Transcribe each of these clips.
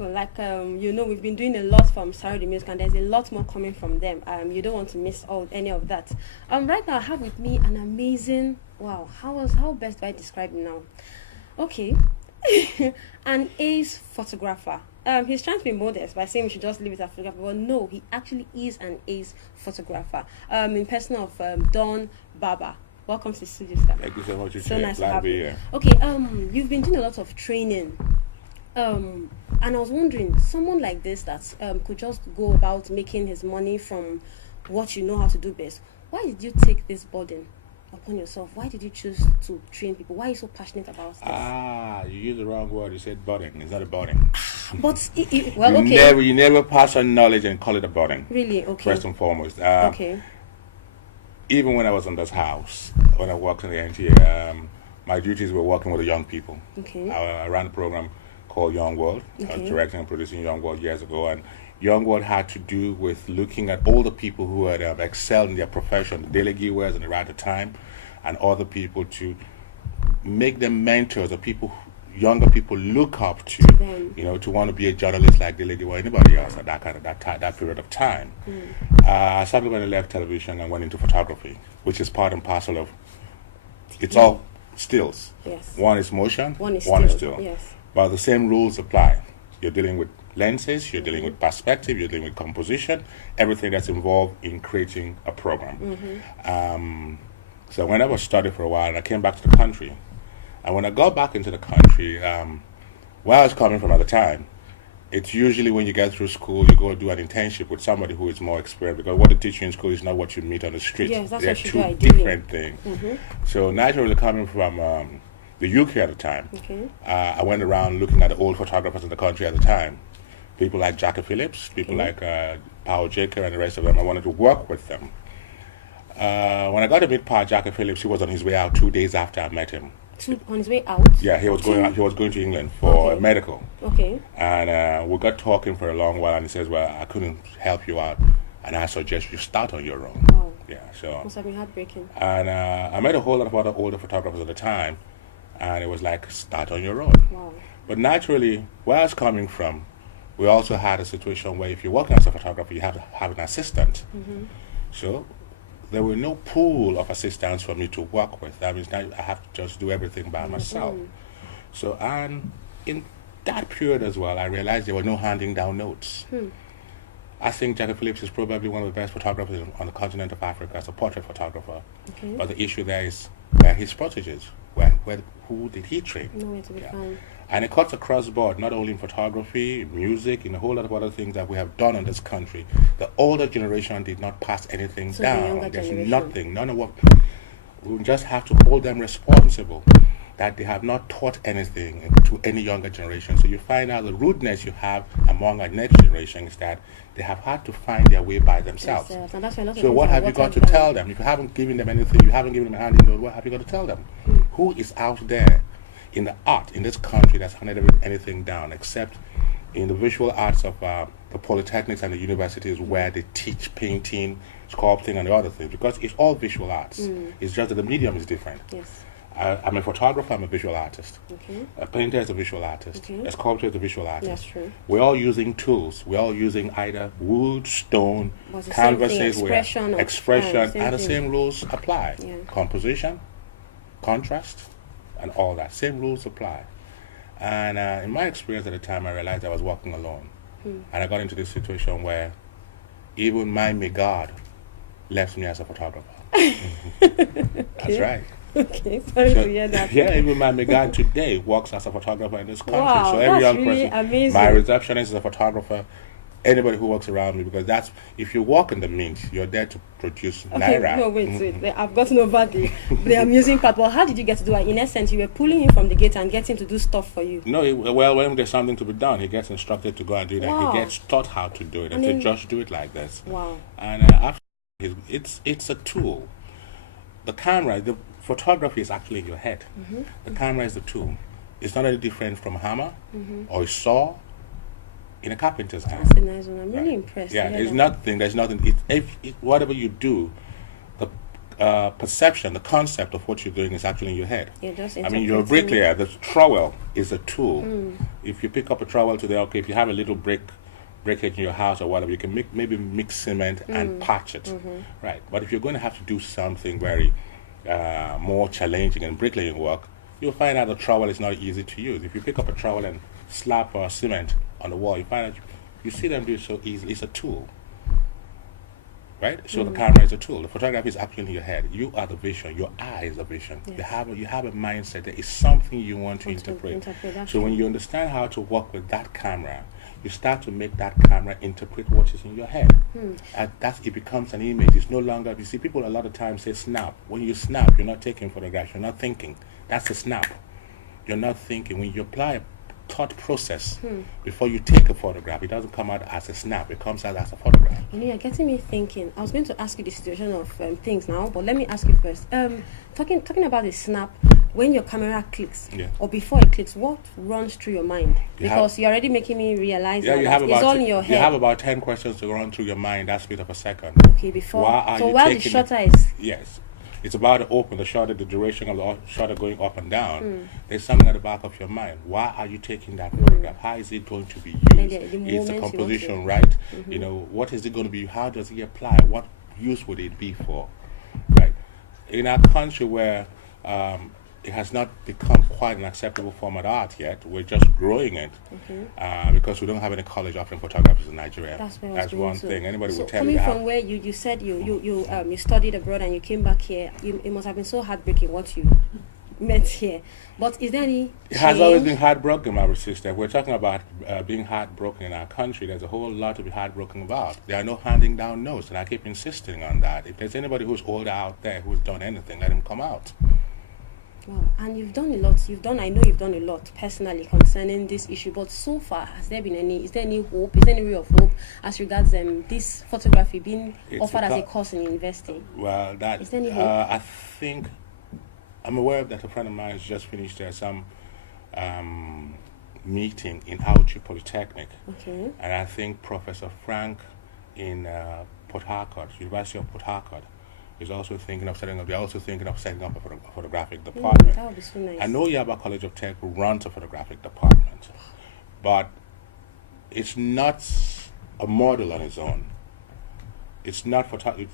Like we've been doing a lot from Sarah the Music, and there's a lot more coming from them. You don't want to miss any of that. Right now I have with me an amazing, wow, how best do I describe him now? Okay. An ace photographer. He's trying to be modest by saying we should just leave it at photographer, but no, he actually is an ace photographer. In person of Don Barber. Welcome to the studio, sir. Thank you so much. So nice to have you here. Okay, you've been doing a lot of training. And I was wondering, someone like this that could just go about making his money from what you know how to do best, why did you take this burden upon yourself? Why did you choose to train people? Why are you so passionate about this? You used the wrong word. You said burden. It's not a burden. But, You never pass on knowledge and call it a burden. Really? Okay. First and foremost. Okay. Even when I was in this house, when I worked in the NTA, my duties were working with the young people. Okay. I ran a program called Young World. Okay. I was directing and producing Young World years ago, and Young World had to do with looking at all the people who had excelled in their profession, the daily givers and around the time, and other people to make them mentors of people, younger people look up to them. To want to be a journalist like the lady or anybody else at that period of time. I subsequently left television and went into photography, which is part and parcel of. It's all stills. Yes. One is motion. One is still. Yes. But the same rules apply. You're dealing with lenses, you're dealing with perspective, you're dealing with composition, everything that's involved in creating a program. So when I was studying for a while, I came back to the country. And when I got back into the country, where I was coming from at the time, it's usually when you get through school, you go do an internship with somebody who is more experienced, because what they teach you in school is not what you meet on the street. Yes, that's They're what you two do ideally. different things. So naturally, coming from the UK at the time, Okay. I went around looking at the old photographers in the country at the time. People like Jackie Phillips, people like Paul Jaker and the rest of them. I wanted to work with them. When I got to meet Paul Jackie Phillips, he was on his way out 2 days after I met him. On his way out? Yeah, he was going to England for medical. Okay. And we got talking for a long while, and he says, well, I couldn't help you out, and I suggest you start on your own. Wow. Yeah, so. Must have been heartbreaking. And I met a whole lot of other older photographers at the time, and it was like, start on your own. Wow. But naturally, where I was coming from, we also had a situation where if you're working as a photographer, you have to have an assistant. So there were no pool of assistants for me to work with. That means now I have to just do everything by myself. So, and in that period as well, I realized there were no handing down notes. I think Jackie Phillips is probably one of the best photographers on the continent of Africa as a portrait photographer. Okay. But the issue there is where his proteges, who did he train? Nowhere to be found. And it cuts across the board, not only in photography, music, in a whole lot of other things that we have done in this country. The older generation did not pass anything So down. the There's generation. nothing, none of what. We just have to hold them responsible that they have not taught anything to any younger generation. So you find out the rudeness you have among our next generation is that they have had to find their way by themselves. And that's why a lot of So things what are have you got to watered tell down. them? If you haven't given them anything, you haven't given them a hand in the what have you got to tell them? Who is out there in the art in this country that's handed anything down, except in the visual arts of the polytechnics and the universities where they teach painting, sculpting, and the other things, because it's all visual arts. It's just that the medium is different. Yes. I'm a photographer, I'm a visual artist. Okay. A painter is a visual artist. Okay. A sculptor is a visual artist. That's true. We're all using tools. We're all using either wood, stone, But it's the same canvases, thing, where expression of- expression, same and the thing. same rules apply. Yeah. Composition, contrast, and all that. Same rules apply. And in my experience at the time, I realized I was walking alone. And I got into this situation where even my God left me as a photographer. That's right. Okay, sorry to hear that. Yeah, even my God today works as a photographer in this country. Wow, so every that's young really person, amazing. my receptionist is a photographer. Anybody who works around me, because that's, if you work in the mint, you're there to produce Okay, naira. no, wait. I've gotten over the amusing part. Well, how did you get to do it? In essence, you were pulling him from the gate and getting to do stuff for you. No, well, when there's something to be done, he gets instructed to go and do that. Wow. He gets taught how to do it, and to just do it like this. Wow. And after, it's a tool. The camera, the photography is actually in your head. The camera is the tool. It's not any different from a hammer or a saw in a carpenter's hand. That's a nice one. I'm really impressed. Yeah, to hear there's that. nothing. There's nothing. Whatever you do, perception, the concept of what you're doing is actually in your head. You're just I mean, you're a interpreting. bricklayer. The trowel is a tool. If you pick up a trowel today, okay, if you have a little breakage in your house or whatever, you can maybe mix cement and patch it, right? But if you're going to have to do something very more challenging in bricklaying work, you'll find out the trowel is not easy to use. If you pick up a trowel and slap cement on the wall, you find out you see them do it so easily. It's a tool. Right? So the camera is a tool. The photography is actually in your head. You are the vision. Your eye is the vision. Yes. You have a mindset. There is something you want to interpret. That's So when true. you understand how to work with that camera, you start to make that camera interpret what is in your head. And it becomes an image. It's no longer, you see, people a lot of times say snap. When you snap, you're not taking photographs. You're not thinking. That's a snap. You're not thinking. When you apply a thought process before you take a photograph, it doesn't come out as a snap. It comes out as a photograph. You know, you're getting me thinking. I was going to ask you the situation of things now, but let me ask you first. Talking about the snap, when your camera clicks, or before it clicks, what runs through your mind? Because you're already making me realize that it's all in your head. You have about 10 questions to run through your mind. That's bit of a second. Okay, before. While the shutter is. Yes. It's about to open the shutter, the duration of the shutter going up and down. There's something at the back of your mind. Why are you taking that photograph? How is it going to be used? It's the composition, right? You know, what is it going to be? How does it apply? What use would it be for? Right? In our country where it has not become quite an acceptable form of art yet, we're just growing it because we don't have any college offering photographers in Nigeria. That's one thing. Anybody will tell you. Coming from where you said you studied abroad and you came back here, it must have been so heartbreaking what you met here. But is there any change? It has always been heartbroken, my sister. We're talking about being heartbroken in our country. There's a whole lot to be heartbroken about. There are no handing down notes, and I keep insisting on that. If there's anybody who's older out there who's done anything, let him come out. Wow, and you've done a lot. I know you've done a lot personally concerning this issue. But so far, is there any hope? Is there any ray of hope as regards this photography being offered as a course in university? Well, is there any hope? I think I'm aware that a friend of mine has just finished some meeting in Auchi Polytechnic, and I think Professor Frank in Port Harcourt, University of Port Harcourt, is also thinking of setting up. They're also thinking of setting up a photographic department. That would be so nice. I know Yaba College of Tech runs a photographic department, but it's not a model on its own. It's not photography.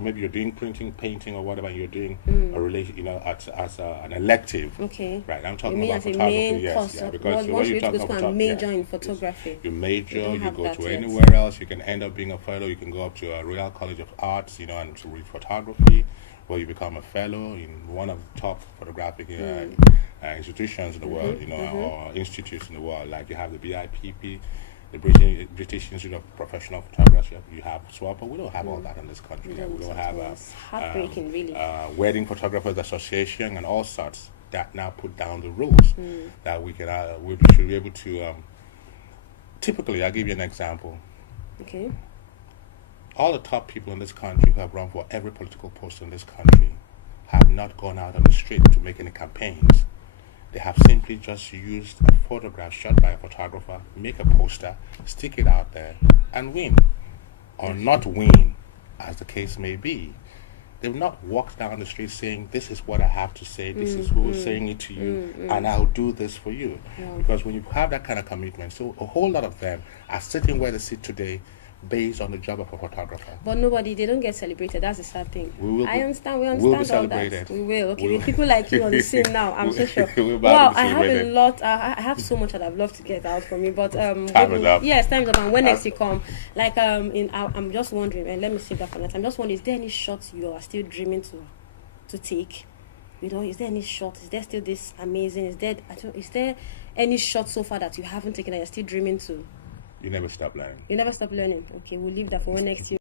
Maybe you're doing printing, painting, or whatever. You're doing a relation, as an elective. Okay. Right. I'm talking about photography. Main yes. course, Yeah, because once when you talk go to about major in photography. You major. You go to yet. anywhere else. You can end up being a fellow. You can go up to a Royal College of Arts, and to read photography, where you become a fellow in one of the top photographic institutions in the world, or institutes in the world. Like you have the BIPP. The British Institute of Professional Photography, you have SWAP, but we don't have all that in this country. We don't have heartbreaking, really. Wedding Photographers Association and all sorts that now put down the rules that we should be able to. Typically, I'll give you an example. Okay. All the top people in this country who have run for every political post in this country have not gone out on the street to make any campaigns. They have simply just used a photograph shot by a photographer, make a poster, stick it out there, and win. Or not win, as the case may be. They've not walked down the street saying, this is what I have to say, this is who's saying it to you, and I'll do this for you. Because when you have that kind of commitment, so a whole lot of them are sitting where they sit today based on the job of a photographer. But they don't get celebrated. That's the sad thing. We understand we'll all celebrated. that. We will. Okay, with people like you on the scene now, I'm so sure. Wow, I have a lot. I have so much that I'd love to get out from you, but time is up. Yes, time's up. And when next you come, I'm just wondering, and let me save that for next. I'm just wondering, is there any shots you are still dreaming to take? Is there any shot? Is there still this amazing? Is there any shot so far that you haven't taken that you're still dreaming to? You never stop learning. You never stop learning. Okay, we'll leave that for when next year.